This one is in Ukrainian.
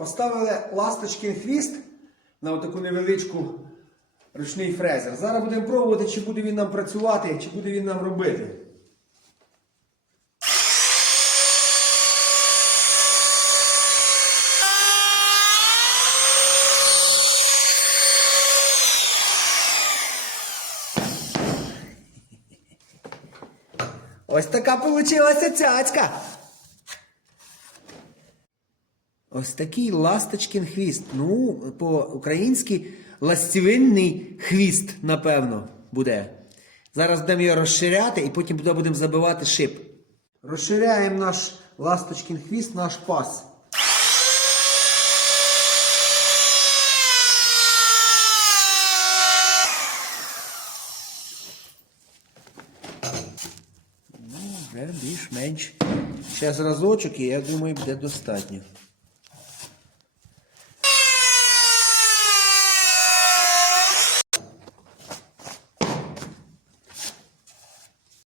поставили ласточкин хвіст на отаку невеличку ручний фрезер. Зараз будемо пробувати, чи буде він нам працювати, чи буде він нам робити. Ось така получилася цяцька. Ось такий ласточкин хвіст. Ну, по-українськи ластівинний хвіст, напевно, буде. Зараз будемо його розширяти і потім туди будемо забивати шип. Розширяємо наш ласточкин хвіст, наш паз. Ну, вже більш-менш. Ще зразочок і я думаю, буде достатньо.